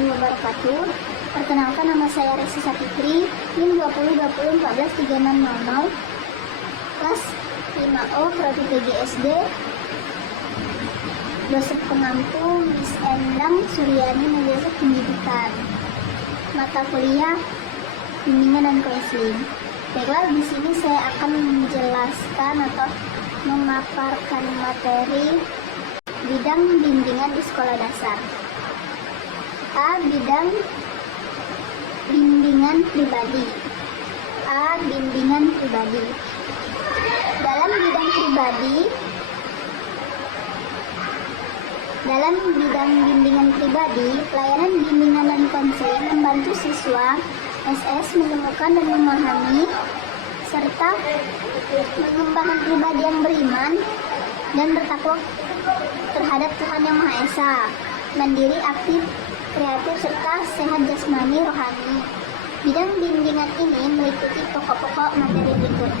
warahmatullahi wabarakatuh. Perkenalkan, nama saya Resi Sapitri, NIM 2020143600, kelas 5O, Prodi PGSD. Dosen pengampu Miss Endang Suryani, Madrasah Pendidikan. Mata kuliah bimbingan dan konseling. Baiklah, di sini saya akan menjelaskan atau memaparkan materi bidang bimbingan di sekolah dasar. A. Bidang bimbingan pribadi. A. Bimbingan pribadi. Dalam bidang bimbingan pribadi, pelayanan bimbingan dan konseling membantu siswa SS menemukan dan memahami serta mengembangkan pribadi yang beriman dan bertakwa terhadap Tuhan Yang Maha Esa, mandiri, aktif, kreatif, serta sehat jasmani rohani. Bidang bimbingan ini meliputi pokok-pokok materi berikut.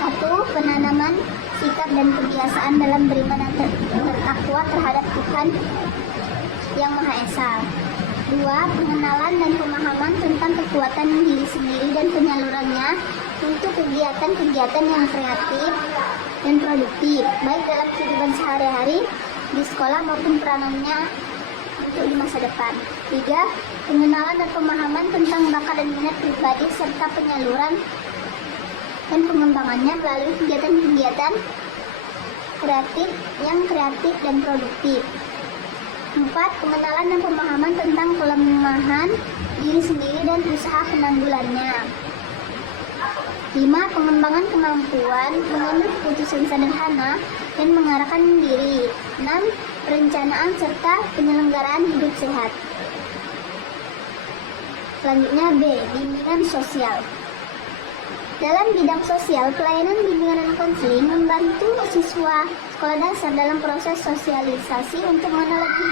1. Penanaman sikap dan kebiasaan dalam beriman dan bertakwa terhadap Tuhan Yang Maha Esa. 2. Pengenalan dan pemahaman tentang kekuatan diri sendiri dan penyalurannya untuk kegiatan-kegiatan yang kreatif dan produktif, baik dalam kehidupan sehari-hari di sekolah maupun peranannya untuk di masa depan. 3. Pengenalan dan pemahaman tentang bakat dan minat pribadi serta penyaluran dan pengembangannya melalui kegiatan-kegiatan kreatif dan produktif. 4. Pengenalan dan pemahaman tentang kelemahan diri sendiri dan usaha penanggulannya. 5. Pengembangan kemampuan mengambil keputusan sederhana dan mengarahkan diri. 6. Perencanaan serta penyelenggaraan hidup sehat. Selanjutnya B. Bimbingan sosial. Dalam bidang sosial, pelayanan bimbingan dan konseling membantu siswa sekolah dasar dalam proses sosialisasi untuk mengenal lebih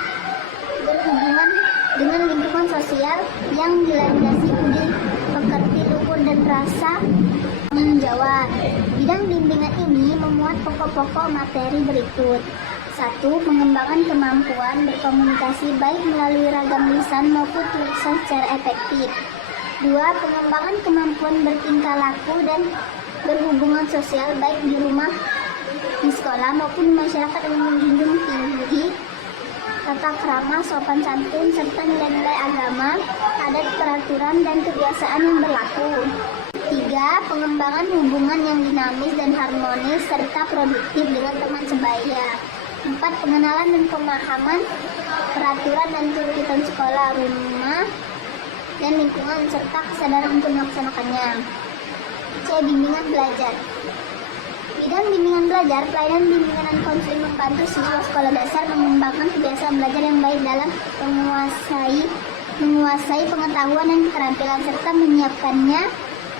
berhubungan dengan lingkungan sosial yang dilandasi budi pekerti, luhur, dan rasa tanggung jawab. Bidang bimbingan ini memuat pokok-pokok materi berikut. 1. Pengembangan kemampuan berkomunikasi baik melalui ragam lisan maupun tulisan secara efektif. 2. Pengembangan kemampuan bertingkah laku dan berhubungan sosial baik di rumah, di sekolah maupun di masyarakat yang menjunjung tinggi tata krama, sopan santun, serta nilai-nilai agama, adat, peraturan, dan kebiasaan yang berlaku. 3. Pengembangan hubungan yang dinamis dan harmonis serta produktif dengan teman sebaya. 4. Pengenalan dan pemahaman peraturan dan tuntutan sekolah, rumah, dan lingkungan serta kesadaran untuk melaksanakannya. C. Bimbingan belajar. Bidang bimbingan belajar, pelayanan bimbingan dan konseling membantu siswa sekolah dasar mengembangkan kebiasaan belajar yang baik dalam menguasai pengetahuan dan keterampilan serta menyiapkannya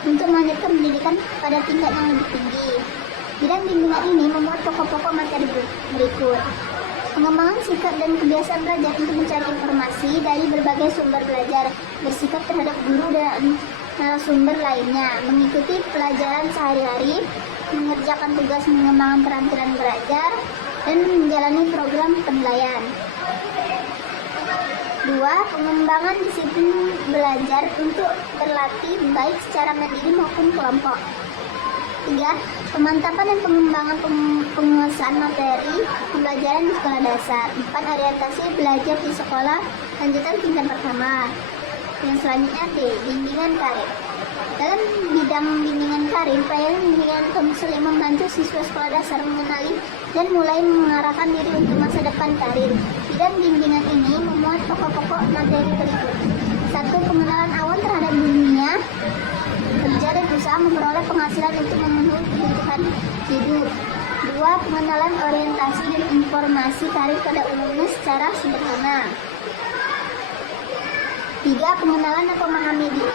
untuk melanjutkan pendidikan pada tingkat yang lebih tinggi. Bidang bimbingan ini memuat pokok-pokok materi berikut. Pengembangan sikap dan kebiasaan belajar untuk mencari informasi dari berbagai sumber belajar, bersikap terhadap guru dan narasumber lainnya, mengikuti pelajaran sehari-hari, mengerjakan tugas mengembangkan keterampilan belajar, dan menjalani program penilaian. 2. Pengembangan disiplin belajar untuk berlatih baik secara mandiri maupun kelompok. 3. Pemantapan dan pengembangan penguasaan materi pembelajaran di sekolah dasar. 4. Orientasi belajar di sekolah lanjutan tingkat pertama. Yang selanjutnya D. Bimbingan karir. Dalam bidang bimbingan karir, pelayanan bimbingan konseling membantu siswa sekolah dasar mengenali dan mulai mengarahkan diri untuk masa depan karir. Bidang bimbingan ini memuat pokok-pokok materi berikut. 1. Pengenalan awal terhadap dunia kerja dan usaha memperoleh penghasilan untuk memenuhi kebutuhan hidup. 2. Pengenalan orientasi dan informasi karir pada umumnya secara sederhana. 3. Pengenalan dan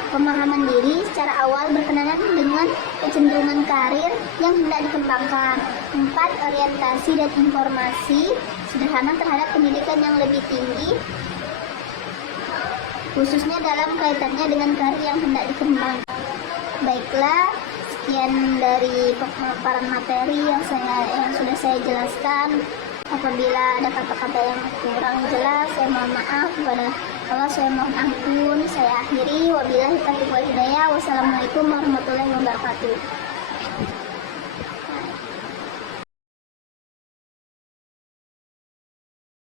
pemahaman diri secara awal berkenaan dengan kecenderungan karir yang hendak dikembangkan. 4. Orientasi dan informasi sederhana terhadap pendidikan yang lebih tinggi, khususnya dalam kaitannya dengan karir yang hendak dikembangkan. Baiklah, sekian dari pemaparan materi yang sudah saya jelaskan. Apabila ada kata-kata yang kurang jelas, saya mohon maaf. Kepada Allah saya mohon ampun. Saya akhiri. Wabillahi taufiq wal hidayah. Wassalamualaikum warahmatullahi wabarakatuh.